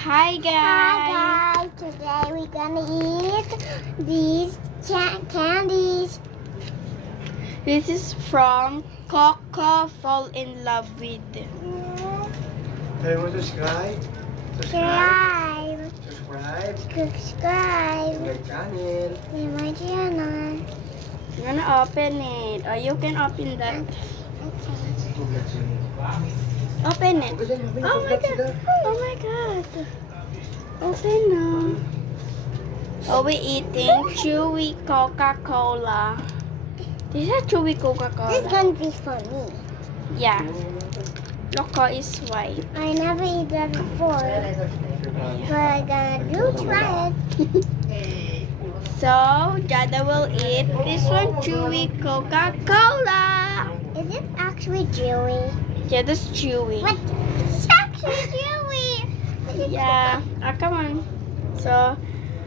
Hi guys! Today we're gonna eat these candies. This is from Coco Fall in Love with. Hey, want to subscribe? Subscribe. Subscribe. Subscribe. To my channel. To my channel. I'm gonna open it. Or you can open that. Open it. Oh my god. Oh my god. Open now. Oh, we're eating chewy Coca-Cola. This is a chewy Coca-Cola. This is gonna be for me. Yeah. Loco is white. I never eat that before. But I'm gonna try it. So, Jada will eat this one, chewy Coca-Cola. Is it actually chewy? Yeah, that's chewy. What? It's actually chewy. Yeah. Come on. So,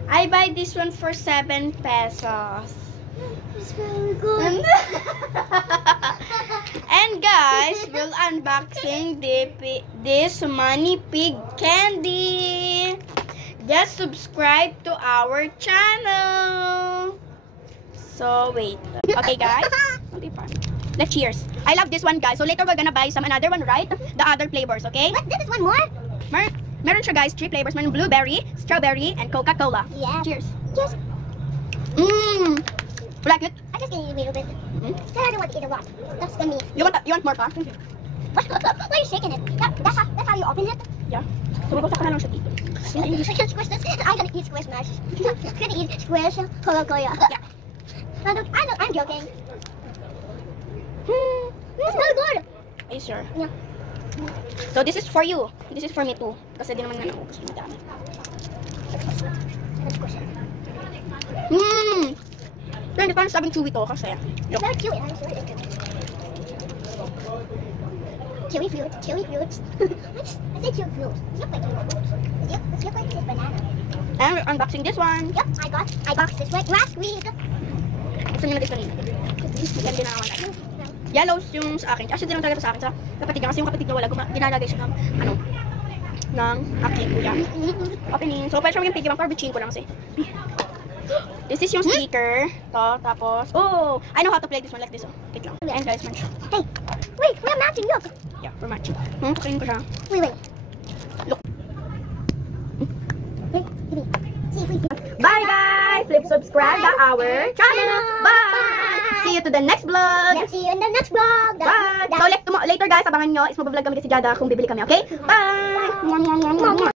I buy this one for 7 pesos. It's very good. And guys, we'll unboxing this Money Pig candy. Just subscribe to our channel. So wait. Okay guys. Let's cheers. I love this one guys. So later we're gonna buy some another one, right? The other flavors, okay? What? This is one more? Meron siya guys, 3 flavors. Meron blueberry, strawberry, and Coca-Cola. Yeah. Cheers. Cheers. Mmm. You like it? I'm just gonna eat a little bit. Then I don't want to eat a lot. That's gonna be. You want more pa? Why are you shaking it? That's how you open it? Yeah. So magkakita ka na lang siya dito. I can squish this. I'm gonna eat squish mash. I'm gonna eat squish Coca-Cola. Yeah. I'm joking. It's really good. Are you sure? Yeah. So this is for you. This is for me too. Kasi di naman na naubos yung dami. Let's squish it. Mmm! Pero hindi pa nasabing chewy to kasi. It's very chewy. Chewy fruit. Chewy fruits. I say chewy fruit. It looks like chewy fruit. It looks like this banana. And we're unboxing this one. Yep, I boxed this one last week. Gusto nyo na this one yun. Ganda na naman tayo. Yellows yung sa akin. Actually, di naman talaga sa akin. Sa kapatid niya. Kasi yung kapatid niya wala. Ginalagay siya ng, ng aking kuya. Opening. So, pwede siya maging piggy bank. Pero bitchin ko lang kasi. This is yung sticker. To, tapos, oh! I know how to play this one like this. Oh. Wait lang. And guys, man siya. Hey, wait, we're matching. Look. Yeah, we're matching. Pakainin ko siya. Wait. Look. Wait, give me. See if we can. Bye guys! Please subscribe to our channel. Bye! See you to the next vlog. Let's see you in the next vlog. Bye! So later guys, abangan nyo. Is mabablog kami kasi Jada kung bibili kami, okay? Bye!